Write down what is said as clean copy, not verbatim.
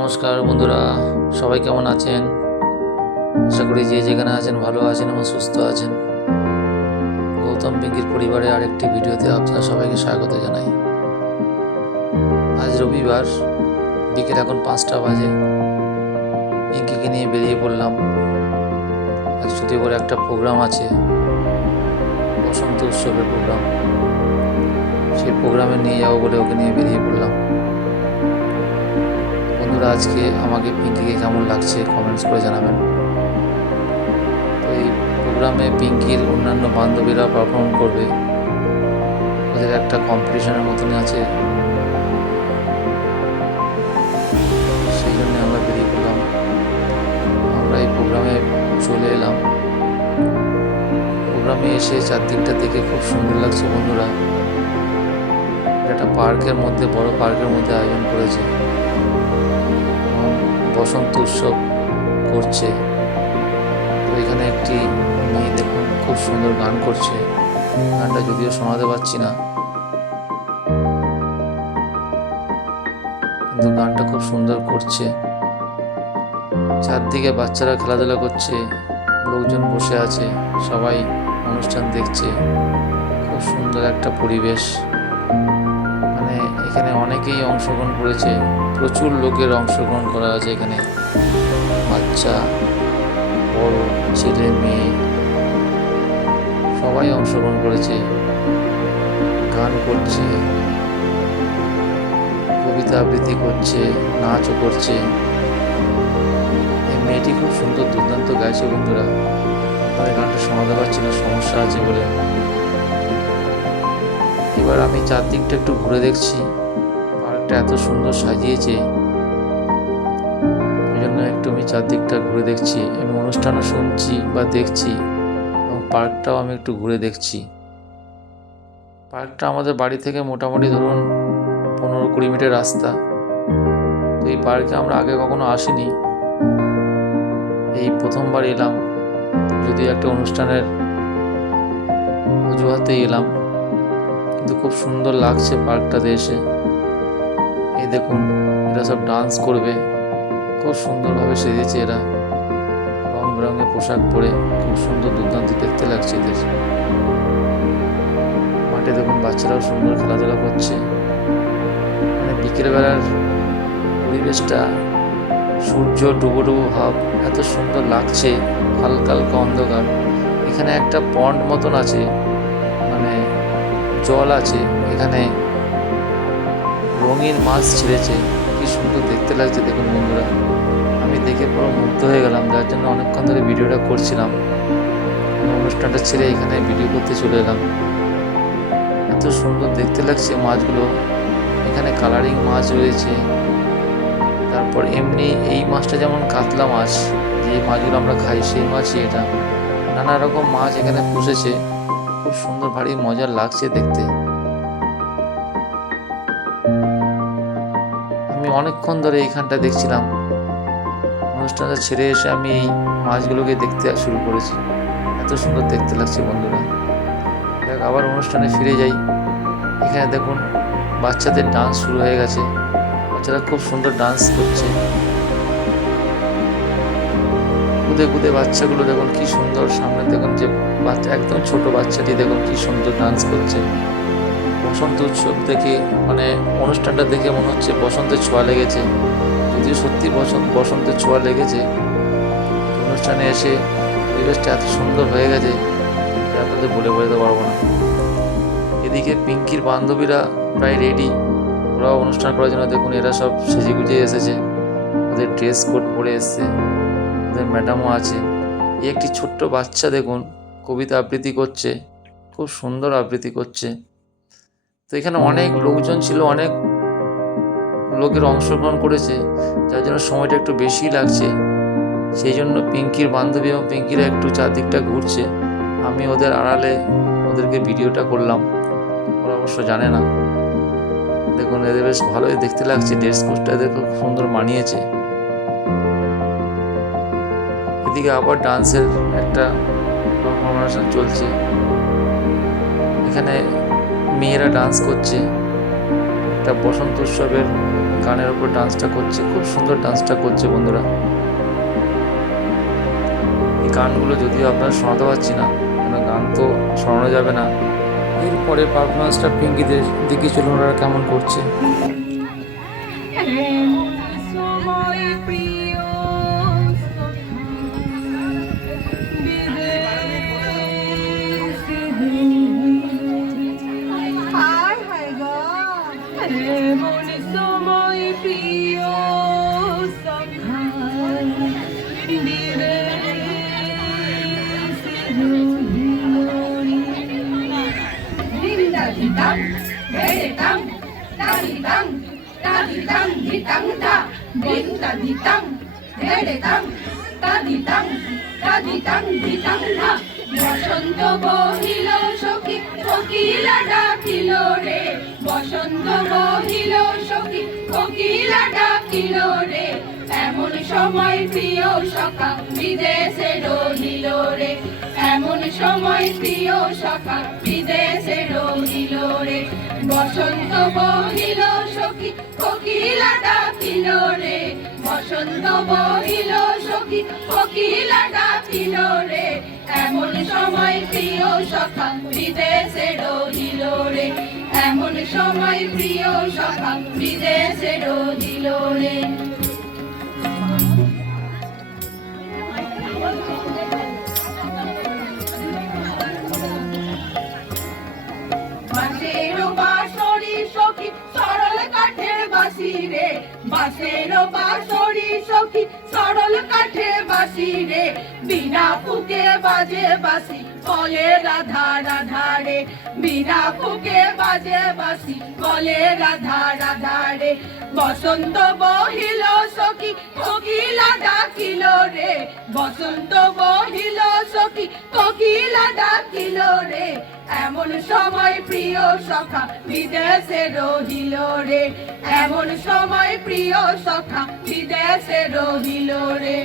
নমস্কার বন্ধুরা, সবাই কেমন আছেন? আশা করি যে যেখানে আছেন ভালো আছেন এবং সুস্থ আছেন। গৌতম পিঙ্কির পরিবারে আরেকটি ভিডিওতে আপনারা সবাইকে স্বাগত জানাই। আজ রবিবার, বিকেল এখন 5টা বাজে। পিঙ্কিকে নিয়ে বেরিয়ে পড়লাম। অ্যাকচুয়ালি ওর একটা প্রোগ্রাম আছে, বসন্ত উৎসবের প্রোগ্রাম। সেই প্রোগ্রামে নিয়ে যাবো বলে ওকে নিয়ে বেরিয়ে পড়লাম। বন্ধুরা, আজকে আমাকে পিঙ্কিকে কেমন লাগছে কমেন্টস করে জানাবেন। তো এই প্রোগ্রামে পিঙ্কির অন্যান্য বান্ধবীরা পারফর্ম করবে। ওদের একটা কম্পিটিশনের মতনই আছে, সেই জন্য আমরা বেরিয়ে পড়লাম। আমরা এই প্রোগ্রামে চলে এলাম। প্রোগ্রামে এসে চারদিকটা দেখে খুব সুন্দর লাগছে বন্ধুরা। একটা পার্কের মধ্যে, বড় পার্কের মধ্যে আয়োজন করেছে। বসন্ত উৎসব করছে। তো এখানে একটি মেয়ে দেখুন খুব সুন্দর গান করছে। গানটা যদিও শোনাতে পারছি না, কিন্তু গানটা খুব সুন্দর করছে। চারদিকে বাচ্চারা খেলাধুলা করছে, লোকজন বসে আছে, সবাই অনুষ্ঠান দেখছে। খুব সুন্দর একটা পরিবেশ। মানে এখানে অনেকেই অংশগ্রহণ করেছে, প্রচুর লোকের অংশগ্রহণ করা আছে এখানে। বাচ্চা, বড়, ছেলে, মেয়ে সবাই অংশগ্রহণ করেছে, গান করছে, কবিতা আবৃত্তি করছে, নাচও করছে। এই মেয়েটি খুব সুন্দর দুর্দান্ত গাইছে বন্ধুরা। আপনাদের গানটা শোনাতে পারছি না, সমস্যা আছে বলে। এবার আমি চারদিকটা একটু ঘুরে দেখছি। পার্কটা এত সুন্দর সাজিয়েছে, ওই জন্য একটু আমি চারদিকটা ঘুরে দেখছি। আমি অনুষ্ঠানও শুনছি বা দেখছি, এবং পার্কটাও আমি একটু ঘুরে দেখছি। পার্কটা আমাদের বাড়ি থেকে মোটামুটি ধরুন 15-20 মিনিটের রাস্তা। তো এই পার্কে আমরা আগে কখনো আসিনি, এই প্রথমবার এলাম। যদিও একটা অনুষ্ঠানের অজুহাতেই এলাম, কিন্তু খুব সুন্দর লাগছে পার্কটাতে এসে। এই দেখুন, এরা সব ডান্স করবে, খুব সুন্দরভাবে সেজেছে এরা, রং বেরঙের পোশাক পরে। খুব সুন্দর দুর্দান্ত দেখতে লাগছে এদের। মাঠে দেখুন বাচ্চারাও সুন্দর খেলাধুলা করছে। মানে বিকেলবেলার পরিবেশটা, সূর্য ডুবো ডুবো ভাব, এত সুন্দর লাগছে। হালকা হালকা অন্ধকার। এখানে একটা পন্ড মতন আছে, মানে জল আছে এখানে, রঙিন মাছ ছেড়েছে। কি সুন্দর দেখতে লাগছে দেখুন বন্ধুরা। আমি দেখে পুরো মুগ্ধ হয়ে গেলাম, যার জন্য অনেকক্ষণ ধরে ভিডিওটা করছিলাম। অনুষ্ঠানটা ছেড়ে এখানে ভিডিও করতে চলে এলাম। এত সুন্দর দেখতে লাগছে মাছগুলো। এখানে কালারিং মাছ রয়েছে, তারপর এমনি এই মাছটা যেমন কাতলা মাছ, যে মাছগুলো আমরা খাই সেই মাছই এটা। নানা রকম মাছ এখানে পুষেছে, খুব সুন্দর, ভারী মজার লাগছে দেখতে। আমি অনেকক্ষণ ধরে এইখানটা দেখছিলাম। অনুষ্ঠানটা ছেড়ে এসে আমি এই মাছগুলোকে দেখতে শুরু করেছি। এত সুন্দর দেখতে লাগছে বন্ধুরা। আবার অনুষ্ঠানে ফিরে যাই। এখানে দেখুন বাচ্চাদের ডান্স শুরু হয়ে গেছে। বাচ্চারা খুব সুন্দর ডান্স করছে। কুদে কুদে বাচ্চাগুলো দেখুন কি সুন্দর। সামনে দেখুন যে বাচ্চা, একদম ছোট বাচ্চাটি দেখুন কি সুন্দর ডান্স করছে। বসন্ত উৎসব দেখে, মানে অনুষ্ঠানটা দেখে মনে হচ্ছে বসন্তের ছোঁয়া লেগেছে। যদিও সত্যি বসন্তের ছোঁয়া লেগেছে। অনুষ্ঠানে এসে পরিবেশটা এত সুন্দর হয়ে গেছে যে আপনাদের বলে বোঝাতে পারবো না। এদিকে পিঙ্কির বান্ধবীরা প্রায় রেডি, ওরাও অনুষ্ঠান করার জন্য দেখুন এরা সব সেজে গুজে এসেছে। ওদের ড্রেস কোড পরে এসছে, ওদের ম্যাডামও আছে। এই একটি ছোট্ট বাচ্চা দেখুন কবিতা আবৃত্তি করছে, খুব সুন্দর আবৃত্তি করছে। তো এখানে অনেক লোকজন ছিল, অনেক লোকের অংশগ্রহণ করেছে, যার জন্য সময়টা একটু বেশি লাগছে। সেই জন্য পিঙ্কির বান্ধবী এবং পিঙ্কিরা একটু চারদিকটা ঘুরছে। আমি ওদের আড়ালে ওদেরকে ভিডিওটা করলাম, ওরা অবশ্য জানে না। দেখুন এদের বেশ ভালোই দেখতে লাগছে, ড্রেস কোডটা এদের খুব সুন্দর মানিয়েছে। এদিকে আবার ডান্সের একটা পারফরমেন্স চলছে। এখানে মেয়েরা ডান্স করছে, একটা বসন্ত উৎসবের গানের উপর ডান্সটা করছে, খুব সুন্দর ডান্সটা করছে বন্ধুরা। এই গানগুলো যদিও আপনারা শোনাতে পারছি না, কেন গান তো শোনানো যাবে না। এরপরে পারফরমেন্সটা পিঙ্কিদের দিকে চলুন, ওরা কেমন করছে। বসন্ত বহিল সখী কোকিলা ডাকিল রে, বসন্ত বহিল সখী কোকিলা ডাকিল রে, এমন সময় প্রিয় সখা বিদেশে রহিল রে, এমন সময় প্রিয় সখা বিদেশে রহিল রে। বসন্ত বহিল সখী কোকিলা ডাকিল রে, বসন্ত বহিল সখী কোকিলা ডাকিল রে, এমন সময় প্রিয় সখা বিদেশে রহিল রে, এমন সময় প্রিয় সখা বিদেশে রহিল রে। বাঁশের বাঁশরি সখী সরল কাঠের বাঁশি রে, বাঁশের বাঁশরি সখী সরল কাঠের বাঁশি রে, বিনা ফুকে বাজে বাঁশি বলে রাধা রাধা রে, বিনা ফুকে বাজে বাঁশি বলে রাধা রাধা রে। বসন্ত বহিল সখী কোকিলা ডাকিল রে, বসন্ত বহিল সখী কোকিলা ডাকিল রে, এমন সময় প্রিয় সখা বিদেশে রহিল রে, এমন সময় প্রিয় সখা বিদেশে রহিল রে।